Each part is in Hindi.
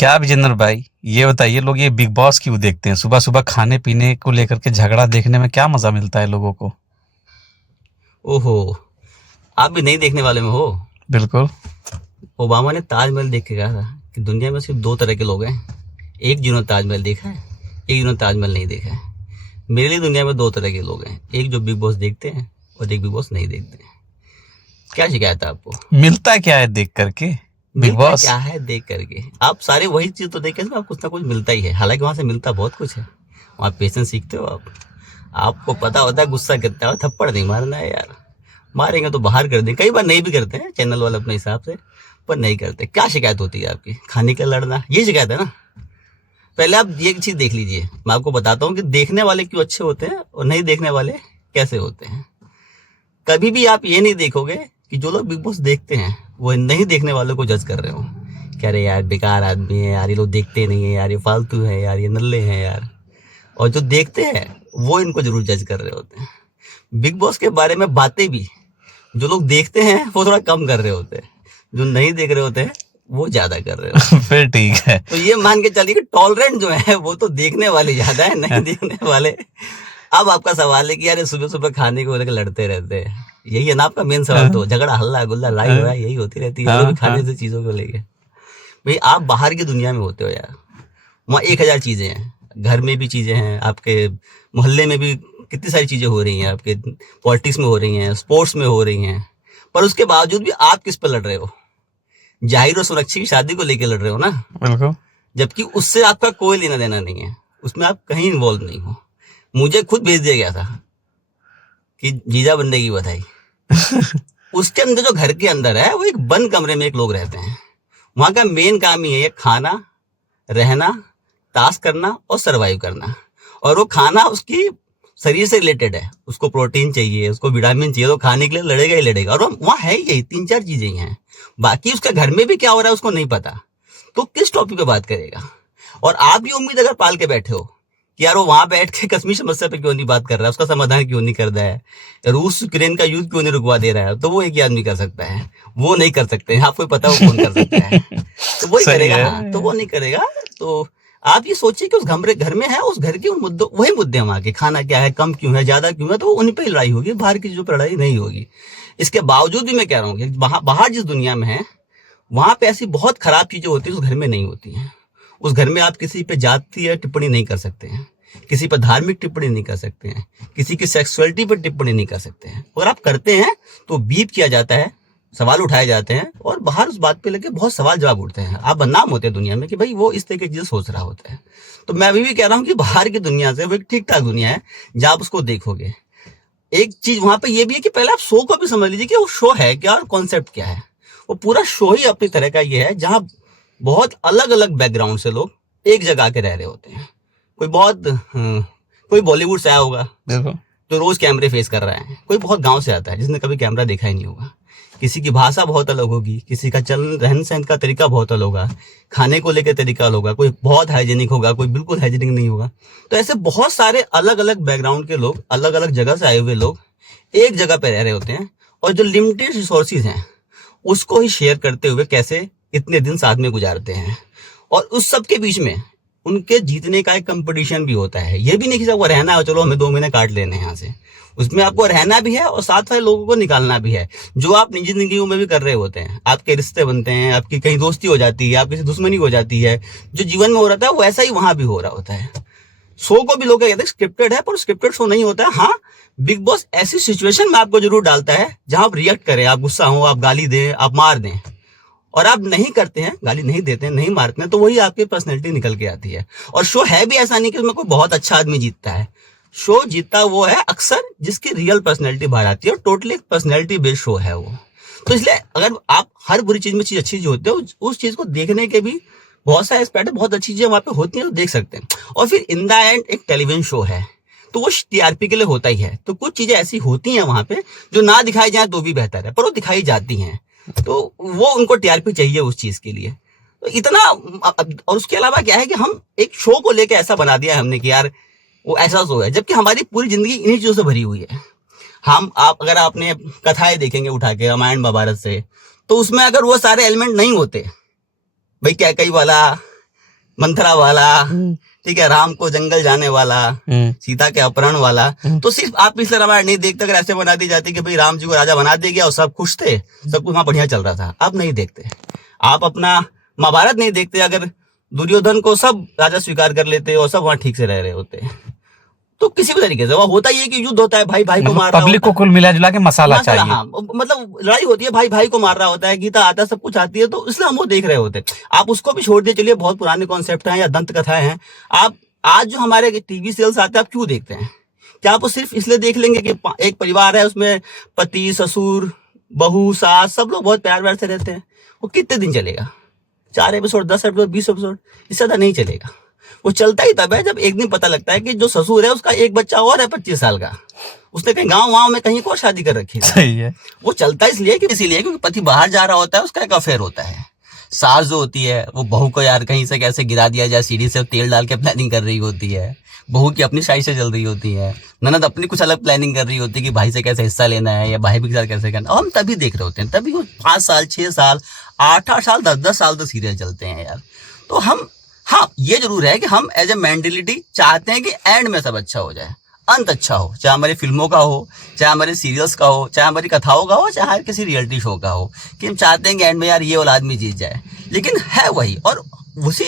क्या विजेंद्र भाई, ये बताइए, लोग ये बिग बॉस क्यों देखते हैं? सुबह सुबह खाने पीने को लेकर के झगड़ा देखने में क्या मजा मिलता है लोगों को? ओहो। आप भी नहीं देखने वाले में हो। बिल्कुल। ओबामा ने ताजमहल देख के कहा था कि दुनिया में सिर्फ दो तरह के लोग हैं, एक जिन्होंने ताजमहल देखा है, एक जिन्होंने ताजमहल नहीं देखा है। मेरे लिए दुनिया में दो तरह के लोग हैं, एक जो बिग बॉस देखते हैं और एक बिग बॉस नहीं देखते हैं। क्या शिकायत है आपको? मिलता क्या है देख करके बिग मिलता बॉस? क्या है देख करके? आप सारे वही चीज तो देख के ना, कुछ ना कुछ मिलता ही है। हालांकि वहां से मिलता बहुत कुछ है। वहाँ पेशेंस सीखते हो आप। आपको पता होता है गुस्सा कितना है, थप्पड़ नहीं मारना है यार। मारेंगे तो बाहर कर दें, कई बार नहीं भी करते हैं चैनल वाले अपने हिसाब से, पर नहीं करते। क्या शिकायत होती है आपकी? खाने का लड़ना, ये शिकायत है ना? पहले आप ये चीज देख लीजिए। मैं आपको बताता हूँ कि देखने वाले क्यों अच्छे होते हैं और नहीं देखने वाले कैसे होते हैं। कभी भी आप ये नहीं देखोगे कि जो लोग बिग बॉस देखते हैं वो नहीं देखने वालों को जज कर रहे हो, कह रहे यार बेकार आदमी है यार, ये लोग देखते नहीं है यार, ये फालतू है यार, ये नल्ले हैं यार। और जो देखते हैं वो इनको जरूर जज कर रहे होते हैं। बिग बॉस के बारे में बातें भी जो लोग देखते हैं वो थोड़ा कम कर रहे होते हैं, जो नहीं देख रहे होते हैं वो ज्यादा कर रहे होते हैं। फिर ठीक है। तो ये मान के चलिए कि टॉलरेंट जो है वो तो देखने वाले ज्यादा है, नहीं देखने वाले। अब आपका सवाल है कि यार सुबह सुबह खाने को लेकर लड़ते रहते हैं, यही है ना आपका मेन सवाल? तो झगड़ा हल्ला गुल्ला लाई हो यही होती रहती है जो भी खाने से चीजों को लेके। भाई आप बाहर की दुनिया में होते हो यार, वहाँ 1000 चीजें हैं, घर में भी चीजें हैं, आपके मोहल्ले में भी कितनी सारी चीजें हो रही हैं, आपके पॉलिटिक्स में हो रही हैं, स्पोर्ट्स में हो रही हैं। पर उसके बावजूद भी आप किस पर लड़ रहे हो? जाहिर और सुरक्षित की शादी को लेकर लड़ रहे हो ना। बिल्कुल। जबकि उससे आपका कोई लेना देना नहीं है, उसमें आप कहीं इन्वॉल्व नहीं हो। मुझे खुद भेज दिया गया था कि जीजा बनने की बधाई। उसके अंदर जो घर के अंदर है वो एक बंद कमरे में एक लोग रहते हैं। वहां का मेन काम ही है खाना, रहना, टास्क करना और सरवाइव करना। और वो खाना उसकी शरीर से रिलेटेड है, उसको प्रोटीन चाहिए, उसको विटामिन चाहिए, तो खाने के लिए लड़ेगा ही लड़ेगा। और वहाँ है यही 3-4 चीजें ही हैं, बाकी उसका घर में भी क्या हो रहा है उसको नहीं पता। तो किस टॉपिक पे बात करेगा? और आप ये उम्मीद अगर पाल के बैठे हो कि यार वो वहां बैठ के कश्मीर समस्या पे क्यों नहीं बात कर रहा है, उसका समाधान क्यों नहीं कर रहा है, रूस यूक्रेन का युद्ध क्यों नहीं रुकवा दे रहा है, तो वो एक ही आदमी कर सकता है। वो नहीं कर सकते हैं, आपको पता है वो कौन कर सकता है? तो वही सही करेगा। है। हाँ, तो वो नहीं करेगा। तो आप ये सोचिए कि उस घर में है, उस घर के मुद्दों, वही मुद्दे हम आके, खाना क्या है, कम क्यों है, ज्यादा क्यों है, तो उन्हीं पे लड़ाई होगी, बाहर की जो लड़ाई नहीं होगी। इसके बावजूद भी मैं कह रहा हूँ कि बाहर जिस दुनिया में है वहां पे ऐसी बहुत खराब चीजें होती है उस घर में नहीं होती हैं। उस घर में आप किसी पे जातीय टिप्पणी नहीं कर सकते हैं, किसी पर धार्मिक टिप्पणी नहीं कर सकते हैं, किसी की सेक्सुअलिटी पर टिप्पणी नहीं कर सकते हैं। अगर आप करते हैं तो बीप किया जाता है, सवाल उठाए जाते हैं, और बाहर उस बात पे लेके बहुत सवाल जवाब उठते हैं। आप बदनाम होते हैं दुनिया में कि भाई वो इस तरह की चीजें सोच रहा होता है। तो मैं अभी भी कह रहा हूँ कि बाहर की दुनिया से वो एक ठीक ठाक दुनिया है जहाँ आप उसको देखोगे। एक चीज वहां पे ये भी है कि पहले आप शो को भी समझ लीजिए कि वो शो है क्या और कॉन्सेप्ट क्या है। वो पूरा शो ही अपनी तरह का ये है जहाँ बहुत अलग अलग बैकग्राउंड से लोग एक जगह के रह रहे होते हैं। कोई बहुत कोई बॉलीवुड से आया होगा बिल्कुल। जो रोज कैमरे फेस कर रहा है, कोई बहुत गांव से आता है जिसने कभी कैमरा देखा ही नहीं होगा। किसी की भाषा बहुत अलग होगी, किसी का चलन रहन सहन का तरीका बहुत अलग होगा, खाने को लेकर तरीका अलग होगा, कोई बहुत हाइजीनिक होगा, कोई बिल्कुल हाइजीनिक नहीं होगा। तो ऐसे बहुत सारे अलग अलग बैकग्राउंड के लोग, अलग अलग जगह से आए हुए लोग एक जगह पे रह रहे होते हैं, और जो लिमिटेड रिसोर्सेज हैं उसको ही शेयर करते हुए कैसे इतने दिन साथ में गुजारते हैं। और उस सब के बीच में उनके जीतने का एक कंपटीशन भी होता है। ये भी नहीं कि सबको रहना है चलो हमें 2 महीने काट लेने हैं यहाँ से, उसमें आपको रहना भी है और साथ साथ लोगों को निकालना भी है, जो आप निजी जिंदगी में भी कर रहे होते हैं। आपके रिश्ते बनते हैं, आपकी कहीं दोस्ती हो जाती है, आपकी दुश्मनी हो जाती है, जो जीवन में हो रहा था वो ऐसा ही वहां भी हो रहा होता है। शो को भी लोग कहते हैं स्क्रिप्टेड है, पर स्क्रिप्टेड शो नहीं होता है। हाँ, बिग बॉस ऐसी सिचुएशन में आपको जरूर डालता है जहां आप रिएक्ट करें, आप गुस्सा हो, आप गाली दें, आप मार दें। और आप नहीं करते हैं, गाली नहीं देते हैं, नहीं मारते हैं, तो वही आपकी पर्सनैलिटी निकल के आती है। और शो है भी ऐसा नहीं कि उसमें कोई बहुत अच्छा आदमी जीतता है। शो जीतता वो है अक्सर जिसकी रियल पर्सनैलिटी बाहर आती है, और टोटली एक पर्सनैलिटी बेस्ड शो है वो। तो इसलिए अगर आप हर बुरी चीज में चीज अच्छी चीज होती है, उस चीज को देखने के भी बहुत सारे एस्पेक्ट है, बहुत अच्छी चीजें वहां पे होती हैं तो देख सकते हैं। और फिर इन द एंड एक टेलीविजन शो है तो वो टीआरपी के लिए होता ही है। तो कुछ चीजें ऐसी होती हैं वहां पे जो ना दिखाई जाए तो भी बेहतर है, पर वो दिखाई जाती हैं, तो वो उनको टीआरपी चाहिए उस चीज के लिए। तो इतना। और उसके अलावा क्या है कि हम एक शो को लेके ऐसा बना दिया है हमने कि यार वो ऐसा शो है, जबकि हमारी पूरी जिंदगी इन्हीं चीजों से भरी हुई है। हम आप अगर आपने कथाएं देखेंगे उठा के रामायण महाभारत से, तो उसमें अगर वो सारे एलिमेंट नहीं होते, भाई कैकई वाला, मंथरा वाला, ठीक है, राम को जंगल जाने वाला, सीता के अपहरण वाला। तो सिर्फ आप पिछले रामायण नहीं देखते अगर ऐसे बना दी जाती कि भाई राम जी को राजा बना दिया गया और सब खुश थे, सब कुछ वहां बढ़िया चल रहा था। आप नहीं देखते, आप अपना महाभारत नहीं देखते अगर दुर्योधन को सब राजा स्वीकार कर लेते और सब वहां ठीक से रह रहे होते। तो किसी भी तरीके से वो होता ही है कि युद्ध होता है, भाई भाई को मार रहा पब्लिक को कुल मिला जुला के मसाला चाहिए। हाँ, मतलब लड़ाई होती है, भाई भाई को मार रहा होता है, गीता आता है, सब कुछ आती है, तो इसलिए हम वो देख रहे होते। आप उसको भी छोड़ दिए, चलिए बहुत पुराने कॉन्सेप्ट हैं या दंत कथाएं हैं। आप आज जो हमारे टीवी सीरियल्स आते हैं आप क्यों देखते हैं? क्या आप वो सिर्फ इसलिए देख लेंगे कि एक परिवार है, उसमें पति, ससुर, बहू, सास, सब लोग बहुत प्यार व्यार से रहते हैं? वो कितने दिन चलेगा? 4 एपिसोड, 10 एपिसोड, 20 एपिसोड, इससे ज्यादा नहीं चलेगा। वो चलता ही तब है जब एक दिन पता लगता है कि जो ससुर है उसका एक बच्चा और है 25 साल का, उसने कहीं गांव में कहीं और शादी कर रखी है। सही है। वो चलता इसलिए क्योंकि पति बाहर जा रहा होता है, उसका एक अफेयर होता है। सास जो होती है वो बहू को यार कहीं से कैसे गिरा दिया जाए, सीढ़ी से तेल डाल के प्लानिंग कर रही होती है। बहू की अपनी साइड से चल रही होती है, ननद अपनी कुछ अलग प्लानिंग कर रही होती है कि भाई से कैसे हिस्सा लेना है या भाई के साथ कैसे करना है। और हम तभी देख रहे होते हैं, तभी वो 5 साल, 6 साल, 8 साल, 10 साल तक सीरियल चलते हैं यार। तो हम, हाँ ये जरूर है कि हम एज ए मेंटेलिटी चाहते हैं कि एंड में सब अच्छा हो जाए, अंत अच्छा हो, चाहे हमारी फिल्मों का हो, चाहे हमारे सीरियल्स का हो, चाहे हमारी कथाओं का हो, चाहे किसी रियलिटी शो का हो, कि हम चाहते हैं कि एंड में यार ये वाला आदमी जीत जाए। लेकिन है वही, और उसी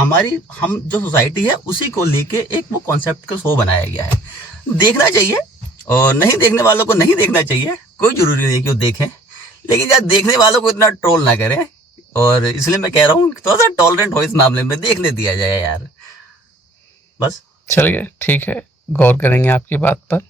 हमारी हम जो सोसाइटी है उसी को लेके एक वो कॉन्सेप्ट का शो बनाया गया है। देखना चाहिए और नहीं देखने वालों को नहीं देखना चाहिए, कोई जरूरी नहीं कि वो देखें, लेकिन यार देखने वालों को इतना ट्रोल ना करें। और इसलिए मैं कह रहा हूँ थोड़ा सा टॉलरेंट हो इस मामले में, देखने दिया जाए यार, बस। चलिए ठीक है, गौर करेंगे आपकी बात पर।